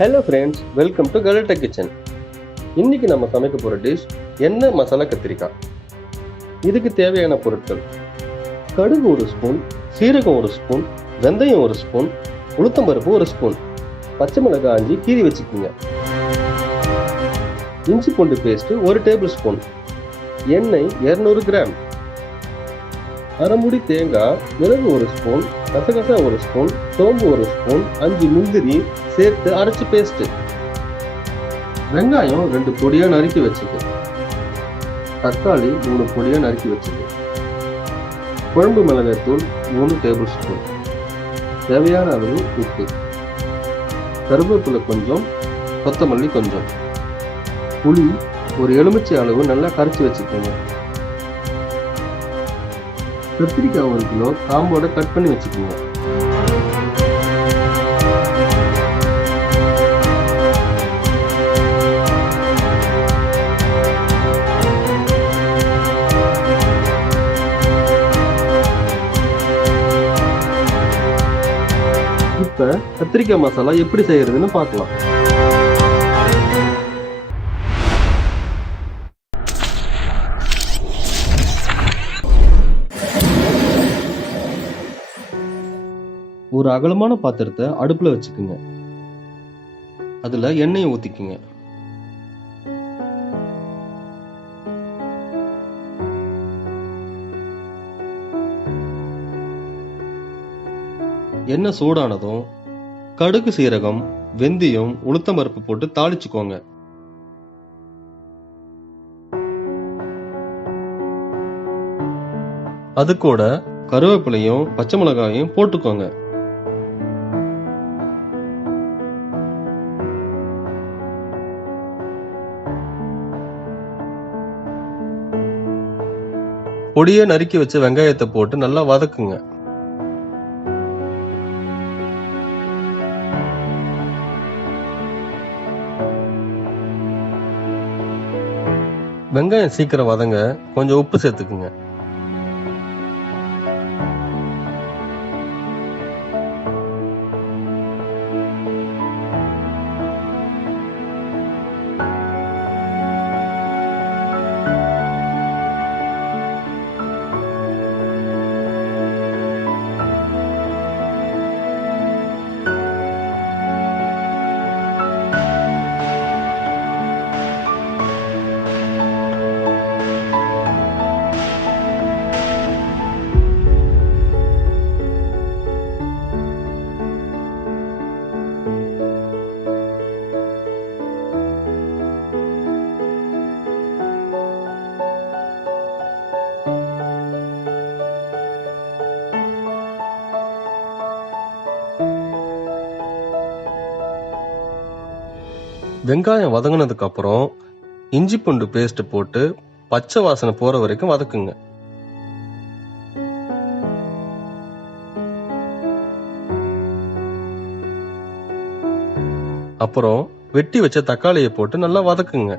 Hello friends, welcome to Galatta kitchen. இன்னைக்கு நம்ம சமைக்க போகிற டிஷ் எண்ணெய் மசாலா கத்திரிக்காய். இதுக்கு தேவையான பொருட்கள்: கடுகு 1 ஸ்பூன், சீரகம் 1 ஸ்பூன், வெந்தயம் 1 ஸ்பூன், உளுத்தம்பருப்பு 1 ஸ்பூன், பச்சை மிளகாய் 5 கீறி வச்சுக்கோங்க, இஞ்சி பூண்டு பேஸ்ட் 1 டேபிள் ஸ்பூன், எண்ணெய் 200 கிராம், அரைமுடி தேங்காய், மிளகு 1 ஸ்பூன், கசகசா 1 ஸ்பூன், சோம்பு 1 ஸ்பூன், 5 முந்திரி சேர்த்து அரைச்சி பேஸ்ட், வெங்காயம் 2 பொடியா நறுக்கி வச்சுக்கு, தக்காளி 3 பொடியா நறுக்கி வச்சுக்கு, குழம்பு மிளகாய்த்தூள் 3 டேபிள் ஸ்பூன், தேவையான அளவு உப்பு, கருவேப்பிலை கொஞ்சம், கொத்தமல்லி கொஞ்சம், புளி 1 எலுமிச்சை அளவு நல்லா கரைச்சி வச்சுக்கோங்க, கத்திரிக்காய் 1 கிலோ காம்போட கட் பண்ணி வச்சுக்கோங்க. இப்ப கத்திரிக்காய் மசாலா எப்படி செய்யறதுன்னு பார்க்கலாம். ஒரு அகலமான பாத்திரத்தை அடுப்புல வச்சுக்குங்க. அதுல எண்ணெயை ஊத்திக்குங்க. எண்ணெய் சூடானதும் கடுகு, சீரகம், வெந்தயம், உளுத்தம்பருப்பு போட்டு தாளிச்சுக்கோங்க. அது கூட கருவேப்பிலையும் பச்சை மிளகாயும் போட்டுக்கோங்க. பொடியை நறுக்கி வச்ச வெங்காயத்தை போட்டு நல்லா வதக்குங்க. வெங்காயம் சீக்கிரம் வதங்க கொஞ்சம் உப்பு சேர்த்துக்குங்க. வெங்காயம் வதங்கினதுக்கு அப்புறம் இஞ்சி பூண்டு பேஸ்ட் போட்டு பச்சை வாசனை போற வரைக்கும் வதக்குங்க. அப்புறம் வெட்டி வச்ச தக்காளியை போட்டு நல்லா வதக்குங்க.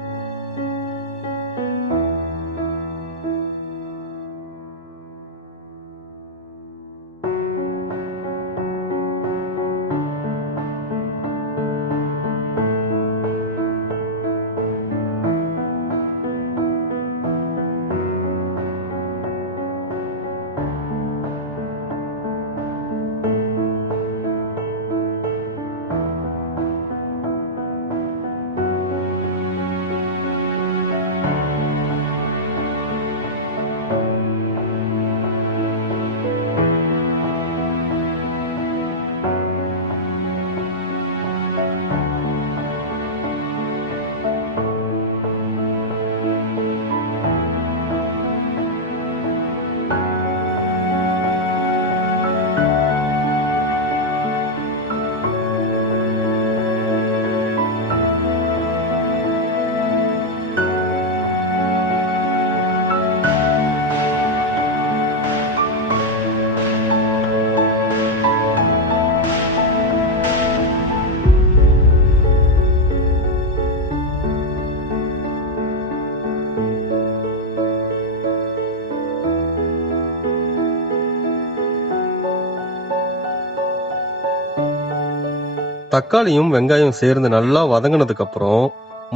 தக்காளியும் வெங்காயம் சேர்ந்து நல்லா வதங்கினதுக்கு அப்புறம்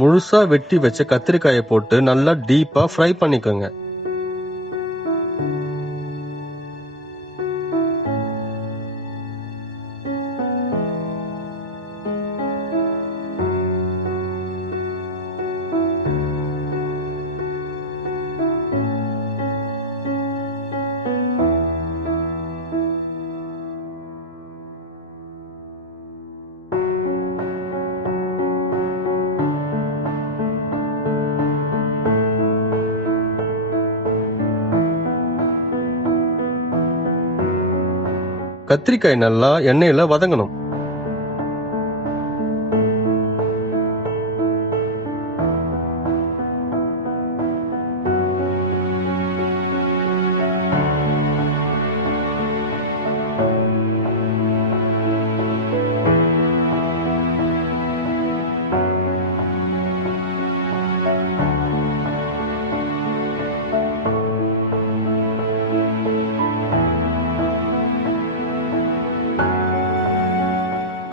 முழுசா வெட்டி வச்ச கத்திரிக்காயை போட்டு நல்லா டீப்பா ஃப்ரை பண்ணிக்கோங்க. கத்திரிக்காய் நல்லா எண்ணெயில வதங்கணும்.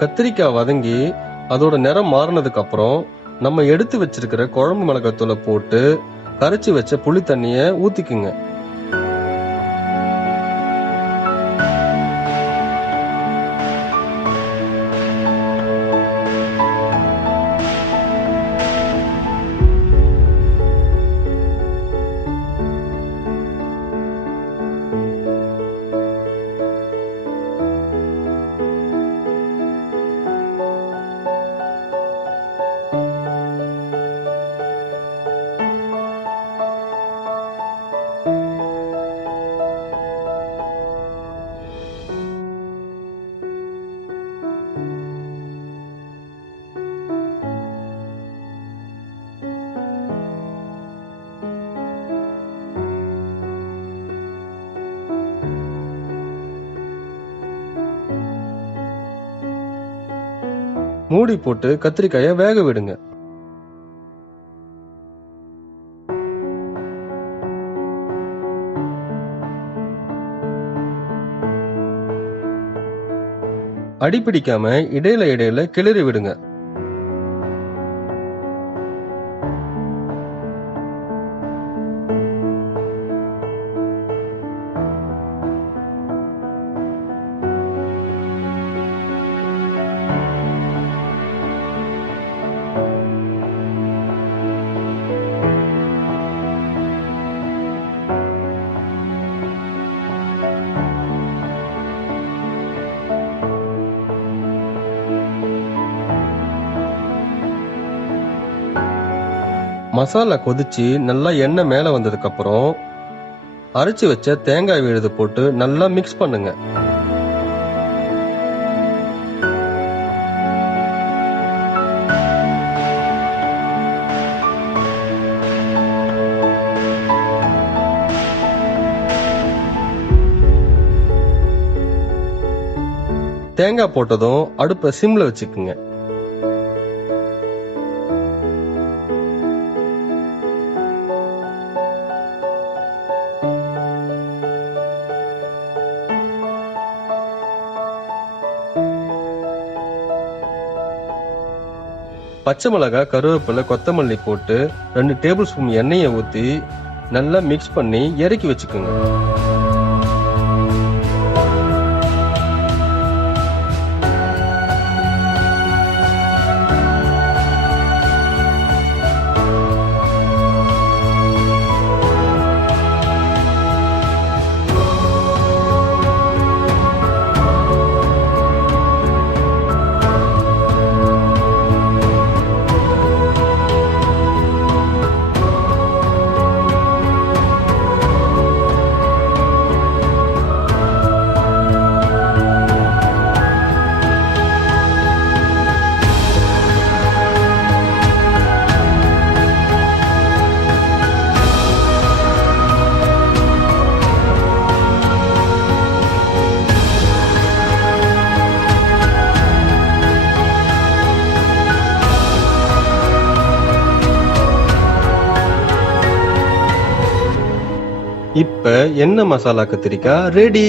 கத்திரிக்காய் வதங்கி அதோட நிறம் மாறினதுக்கு அப்புறம் நம்ம எடுத்து வச்சிருக்கிற குழம்பு மிளகாத்தூளை போட்டு கரைச்சி வச்ச புளி தண்ணிய ஊத்திக்குங்க. மூடி போட்டு கத்திரிக்காயை வேக விடுங்க. அடிப்பிடிக்காம இடையில கிளறி விடுங்க. மசாலா கொதிச்சு நல்லா எண்ணெய் மேல வந்ததுக்கு அப்புறம் அரைச்சு வச்ச தேங்காய் விழுது போட்டு நல்லா மிக்ஸ் பண்ணுங்க. தேங்காய் போட்டதும் அடுப்பை சிம்ல வச்சுக்குங்க. பச்சை மிளகாய், கருவேப்பிலை, கொத்தமல்லி போட்டு 2 டேபிள் ஸ்பூன் எண்ணெயை ஊற்றி நல்லா மிக்ஸ் பண்ணி இறக்கி வச்சுக்கோங்க. இப்ப என்ன மசாலா கத்திரிக்காய் ரெடி.